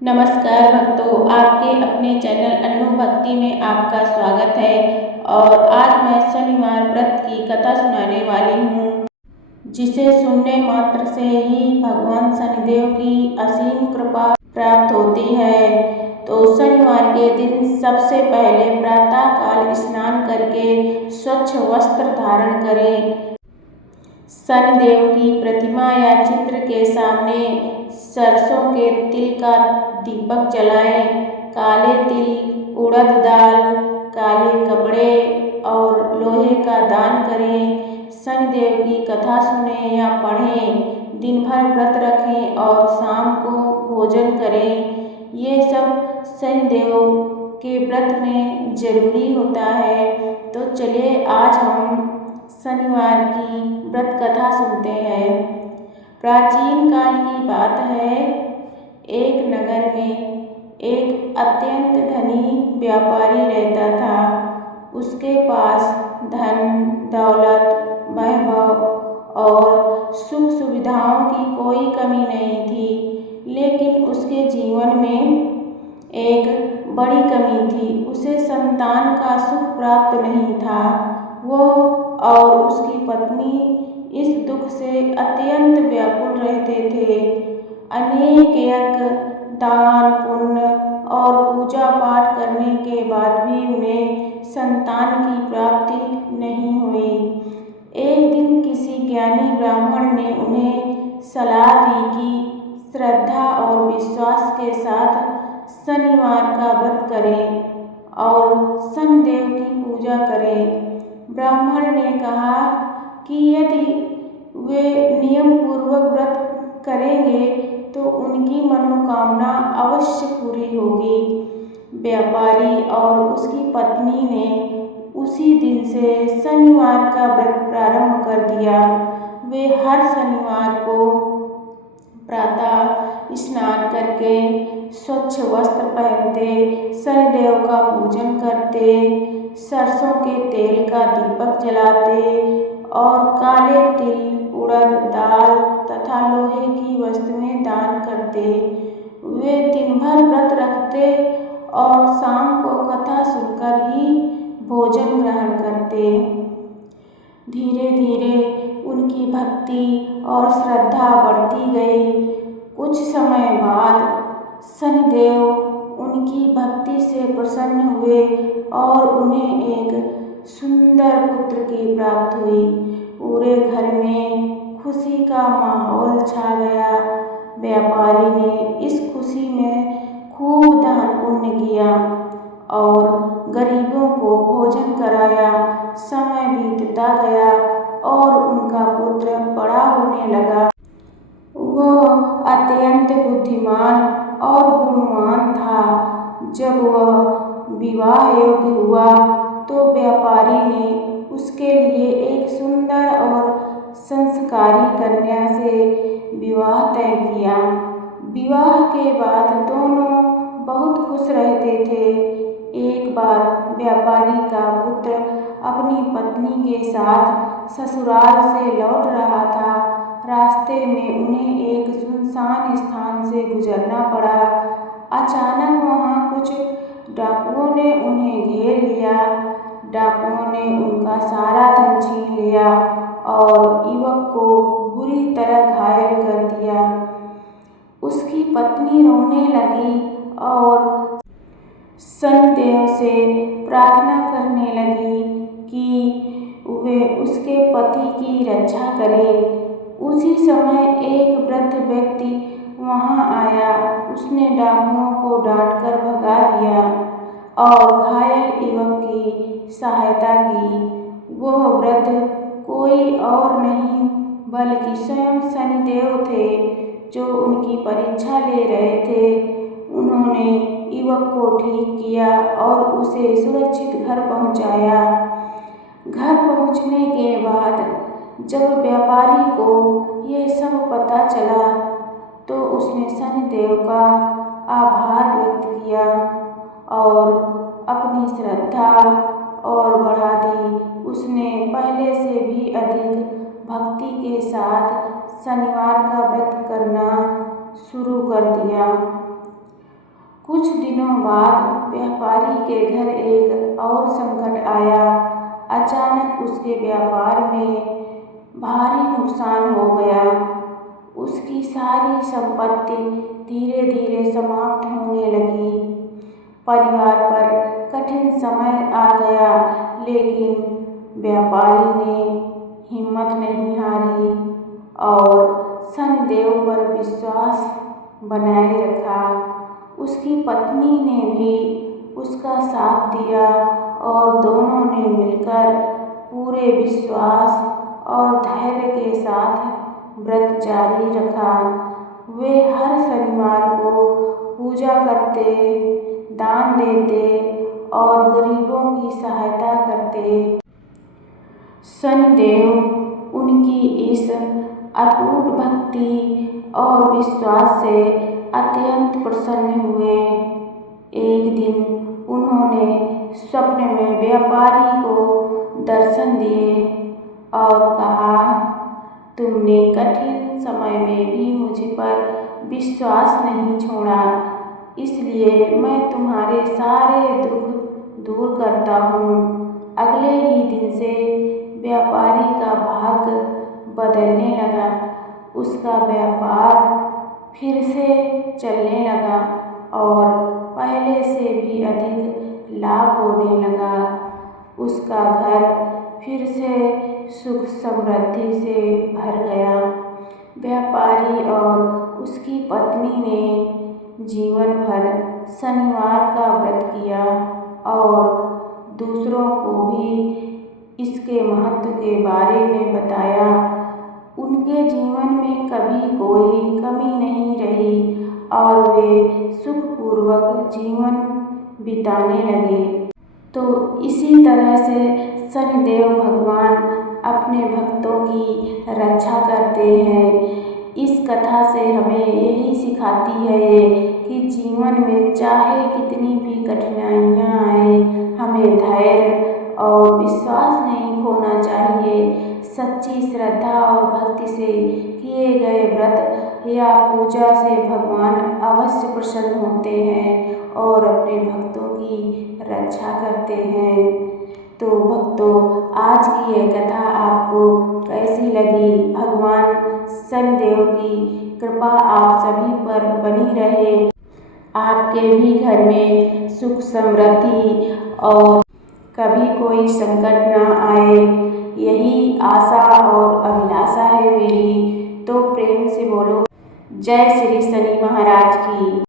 नमस्कार भक्तों, आपके अपने चैनल अनु भक्ति में आपका स्वागत है। और आज मैं शनिवार व्रत की कथा सुनाने वाली हूँ, जिसे सुनने मात्र से ही भगवान शनिदेव की असीम कृपा प्राप्त होती है। तो शनिवार के दिन सबसे पहले प्रातः काल स्नान करके स्वच्छ वस्त्र धारण करें। शनिदेव की प्रतिमा या चित्र के सामने सरसों के तिल का दीपक जलाएं। काले तिल, उड़द दाल, काले कपड़े और लोहे का दान करें। शनिदेव की कथा सुने या पढ़ें। दिन भर व्रत रखें और शाम को भोजन करें। ये सब शनिदेव के व्रत में जरूरी होता है। तो चलिए आज हम शनिवार की व्रत कथा सुनते हैं। प्राचीन काल की बात है, एक नगर में एक अत्यंत धनी व्यापारी रहता था। उसके पास धन, दौलत, वैभव और सुख सुविधाओं की कोई कमी नहीं थी, लेकिन उसके जीवन में एक बड़ी कमी थी। उसे संतान का सुख प्राप्त नहीं था। वो और उसकी पत्नी इस दुख से अत्यंत व्याकुल रहते थे। अनेक यज्ञ, दान, पुण्य और पूजा पाठ करने के बाद भी उन्हें संतान की प्राप्ति नहीं हुई। एक दिन किसी ज्ञानी ब्राह्मण ने उन्हें सलाह दी कि श्रद्धा और विश्वास के साथ शनिवार का व्रत करें और शनिदेव की पूजा करें। ब्राह्मण ने कहा कि यदि वे नियम पूर्वक व्रत करेंगे तो उनकी मनोकामना अवश्य पूरी होगी। व्यापारी और उसकी पत्नी ने उसी दिन से शनिवार का व्रत प्रारंभ कर दिया। वे हर शनिवार को प्रातः स्नान करके स्वच्छ वस्त्र पहनते, शनिदेव का पूजन करते, सरसों के तेल का दीपक जलाते और काले तिल, उड़द दाल तथा लोहे की वस्तुएं दान करते। वे दिन भर व्रत रखते और शाम को कथा सुनकर ही भोजन ग्रहण करते। धीरे धीरे उनकी भक्ति और श्रद्धा बढ़ती गई। कुछ समय बाद शनिदेव उनकी भक्ति से प्रसन्न हुए और उन्हें एक सुंदर पुत्र की प्राप्ति हुई। पूरे घर में खुशी का माहौल छा गया। व्यापारी ने इस खुशी में खूब दान पुण्य किया और गरीबों को भोजन कराया। समय बीतता गया और उनका पुत्र बड़ा होने लगा। वह अत्यंत बुद्धिमान और गुणवान था। जब वह विवाह योग्य हुआ तो व्यापारी ने उसके लिए एक सुंदर और संस्कारी कन्या से विवाह तय किया। विवाह के बाद दोनों बहुत खुश रहते थे। एक बार व्यापारी का पुत्र अपनी पत्नी के साथ ससुराल से लौट रहा था। रास्ते में उन्हें एक सुनसान स्थान से गुजरना पड़ा। अचानक वहां कुछ डाकुओं ने उन्हें घेर लिया। डाकुओं ने उनका सारा धन छीन लिया और युवक को बुरी तरह घायल कर दिया। उसकी पत्नी रोने लगी और शनिदेव से प्रार्थना करने लगी कि वे उसके पति की रक्षा करें। उसी समय एक वृद्ध व्यक्ति वहां आया। उसने डाकुओं को डांटकर भगा दिया और घायल युवक की सहायता की। वह वृद्ध कोई और नहीं बल्कि स्वयं शनिदेव थे, जो उनकी परीक्षा ले रहे थे। उन्होंने युवक को ठीक किया और उसे सुरक्षित घर पहुंचाया। घर पहुंचने के बाद जब व्यापारी को यह सब पता चला तो उसने शनिदेव का आभार व्यक्त किया और अपनी श्रद्धा और बढ़ा दी। उसने पहले से भी अधिक भक्ति के साथ शनिवार का व्रत करना शुरू कर दिया। कुछ दिनों बाद व्यापारी के घर एक और संकट आया। अचानक उसके व्यापार में भारी नुकसान हो गया। उसकी सारी संपत्ति धीरे धीरे समाप्त होने लगी। परिवार पर कठिन समय आ गया, लेकिन व्यापारी ने हिम्मत नहीं हारी और शनिदेव पर विश्वास बनाए रखा। उसकी पत्नी ने भी उसका साथ दिया और दोनों ने मिलकर पूरे विश्वास और धैर्य के साथ व्रत जारी रखा। वे हर शनिवार को पूजा करते, दान देते और गरीबों की सहायता करते। शनिदेव उनकी इस अटूट भक्ति और विश्वास से अत्यंत प्रसन्न हुए। एक दिन उन्होंने स्वप्न में व्यापारी को दर्शन दिए और कहा, तुमने कठिन समय में भी मुझ पर विश्वास नहीं छोड़ा, इसलिए मैं तुम्हारे सारे दुख दूर करता हूँ। अगले ही दिन से व्यापारी का भाग्य बदलने लगा। उसका व्यापार फिर से चलने लगा और पहले से भी अधिक लाभ होने लगा। उसका घर फिर से सुख समृद्धि से भर गया। व्यापारी और उसकी पत्नी ने जीवन भर शनिवार का व्रत किया और दूसरों को भी इसके महत्व के बारे में बताया। उनके जीवन में कभी कोई कमी नहीं रही और वे सुखपूर्वक जीवन बिताने लगे। तो इसी तरह से शनिदेव भगवान अपने भक्तों की रक्षा करते हैं। इस कथा से हमें यही सिखाती है कि जीवन में चाहे कितनी भी कठिनाइयाँ आए, हमें धैर्य और विश्वास नहीं खोना चाहिए। सच्ची श्रद्धा और भक्ति से किए गए व्रत या पूजा से भगवान अवश्य प्रसन्न होते हैं और अपने भक्तों की रक्षा करते हैं। तो भक्तों, आज की यह कथा आपको कैसी लगी? भगवान शनिदेव की कृपा आप सभी पर बनी रहे। आपके भी घर में सुख समृद्धि और कभी कोई संकट न आए, यही आशा और अभिलाषा है मेरी। तो प्रेम से बोलो जय श्री शनि महाराज की।